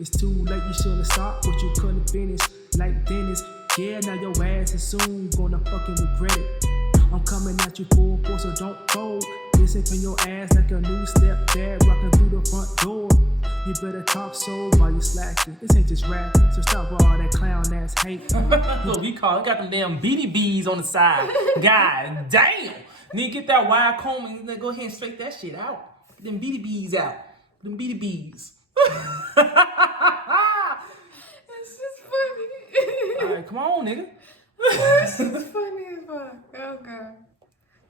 It's too late, you shouldn't stop what you couldn't finish. Like Dennis, yeah, now your ass is soon gonna fucking regret it. I'm coming at you full force, so don't fold. Listen from your ass like a new step dad walking through the front door. You better talk so while you slacking. This ain't just rapping, so stop all that clown ass hate. Look, we got them damn BDBs on the side. God damn. Need to get that wire comb and then go ahead and straighten that shit out. Get them BDBs out. Them BDBs. It's just funny. All right, come on, nigga. It's just funny as fuck. Oh god.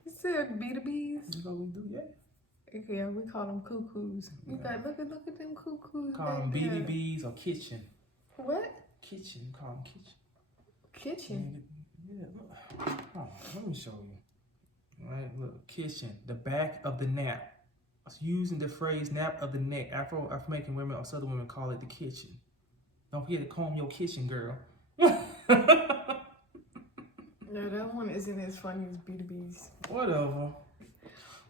You said B2Bs? That's what we do, yeah. Yeah, we call them cuckoos. You got look at them cuckoos. Call them BDBs or kitchen. What? Kitchen. You call them kitchen. Kitchen. Yeah, look. Oh, let me show you. All right, look, kitchen, the back of the nap. I was using the phrase nap of the neck. Afro-American women or Southern women call it the kitchen. Don't forget to comb your kitchen, girl. No, that one isn't as funny as B2Bs. Whatever.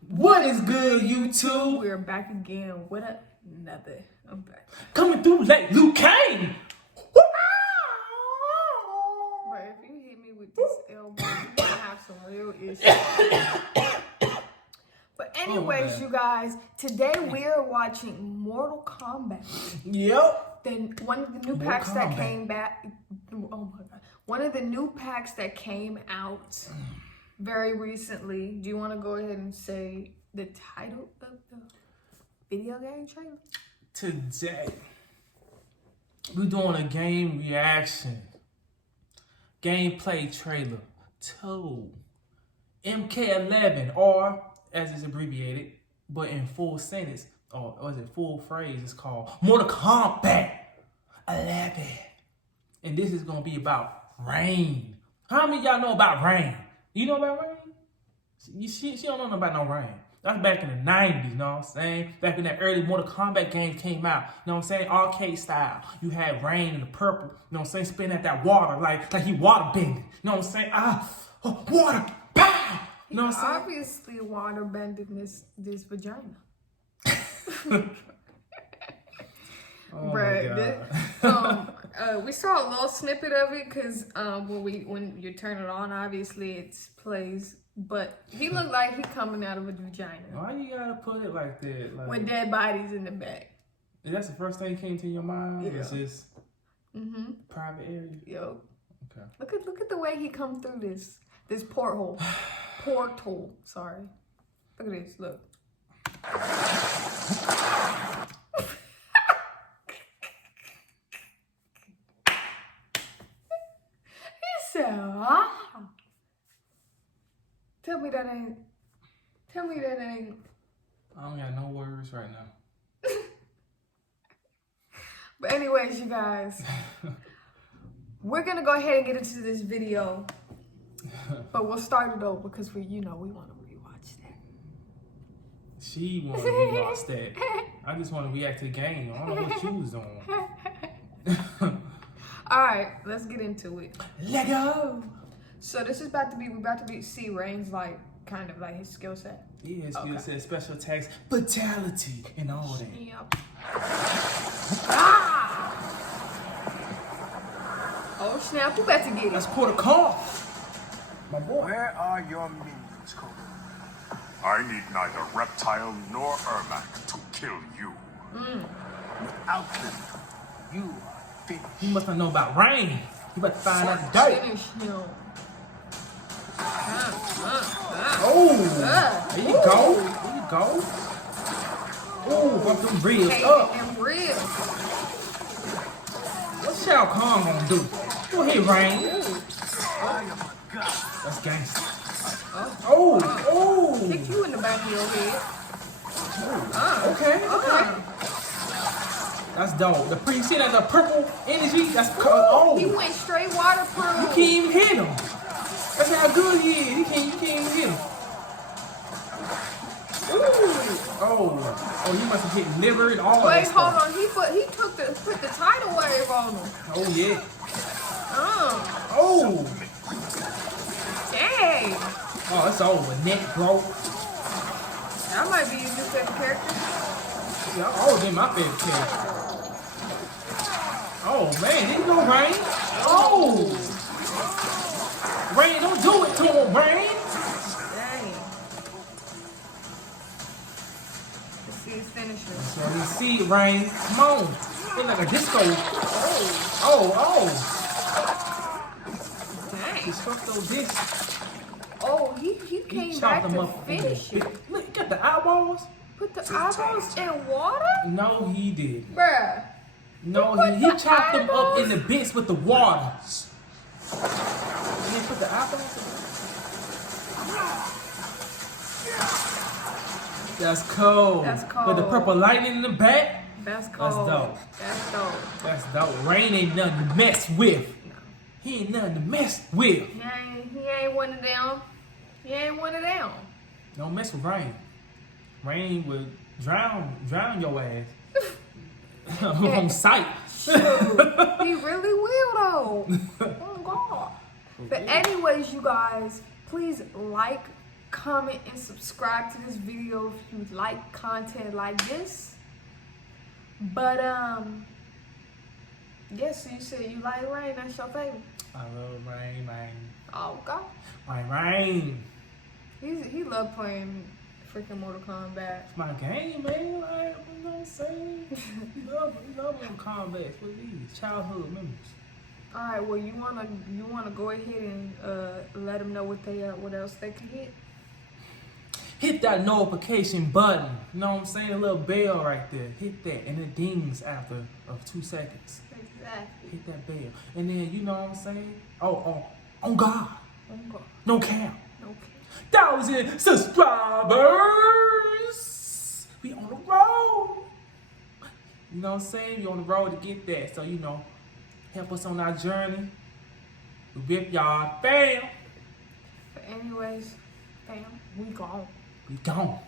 What is good, YouTube? We're back again. What another? I'm back. Coming through late, Luke Kane. But if you hit me with this elbow, you're gonna have some real issues. But anyways, you guys, today we're watching Mortal Kombat. Yep. Then one of the new packs that came back. Oh my god! One of the new packs that came out very recently. Do you want to go ahead and say the title of the video game trailer? Today, we're doing a game reaction, gameplay trailer to MK11, or as it's abbreviated, but in full sentence, or is it full phrase, it's called Mortal Kombat 11. And this is going to be about Rain. How many of y'all know about Rain? You know about Rain? She don't know about no Rain. That's back in the 90s, you know what I'm saying? Back when that early Mortal Kombat games came out, you know what I'm saying? Arcade style. You had Rain in the purple, you know what I'm saying? Spitting at that water, like he water bending. You know what I'm saying? Water, pow! You know what I'm saying? Obviously water bending this vagina. Oh we saw a little snippet of it because when you turn it on, obviously it plays. But he looked like he coming out of a vagina. Why you gotta put it like that? Like, with dead bodies in the back. Is that the first thing that came to your mind? Yeah. Is this private area? Yo. Okay. Look at the way he come through this porthole. Porthole. Sorry. Look at this. Look. He said, ah. Tell me that ain't. I don't got no words right now. But anyways, you guys, we're gonna go ahead and get into this video, but we'll start it over because we want to rewatch that. She want to rewatch that. I just want to react to the game. I don't know what you was on. All right, let's get into it. Let go. So this is about to be see Rain's like kind of like his skill set. Yeah, his skill set, special attacks, fatality, and all that. Yep. Ah! Oh snap! You better get it. Let's put a call. My boy. Where are your minions, Cobra? I need neither reptile nor Ermac to kill you. Without them, you are finished. You must not know about Rain. You better find out the dirt. Finish him. There you go. Oh, bump them ribs up. And real. What's Shao Kahn gonna do? Go ahead, Rain. That's gangster. Kick you in the back of your head. Okay. That's dope. You see that the purple energy? That's He went straight waterproof. You can't even hit him. That's how good he is. You can't even hit him. Oh, you must have hit liver and all that Wait, hold stuff. on. He put the tidal wave on him. Oh yeah. Dang. Oh, it's over. Neck broke. That might be your new favorite character. Yeah, I've always been my favorite character. man, there you go, Rain. Oh! Rain, don't do it to him, Rain. Dang. Let's see his finisher. So you see it, Rain. Come on. It's like a disco. Oh. Dang. He struck those discs. Oh, he came chopped back them to up finish it. Look, you got the eyeballs? Put the eyeballs in water? No, he did. Bruh. No, put he the chopped them up eyeballs? in the bits with the water. And then put the eyeballs in. That's cold. That's With the cold. purple lightning in the back. That's cold. dope. That's dope. That's dope. Rain ain't nothing to mess with. He ain't nothing to mess with. He ain't one of them. He ain't one of them. Don't mess with Rain. Rain will drown your ass. On sight. Shoot, he really will though. Oh God. But anyways, you guys, please like, comment, and subscribe to this video if you like content like this. But yes, so you said you like Rain. That's your favorite. I love Rain. Oh God. Rain. He loved playing freaking Mortal Kombat. It's my game, man. Like, you know what I'm saying? You love them combats with these childhood memories. All right. Well, you wanna go ahead and let them know what else they can hit. Hit that notification button. You know what I'm saying? A little bell right there. Hit that, and it dings after of 2 seconds. Exactly. Hit that bell, and then you know what I'm saying? Oh, on God, Oh God. no cap. Okay. 1,000 subscribers. We on the road. You know what I'm saying? We on the road to get that. So you know, help us on our journey. We whip y'all, bam. But anyways, fam, we gone. We gone.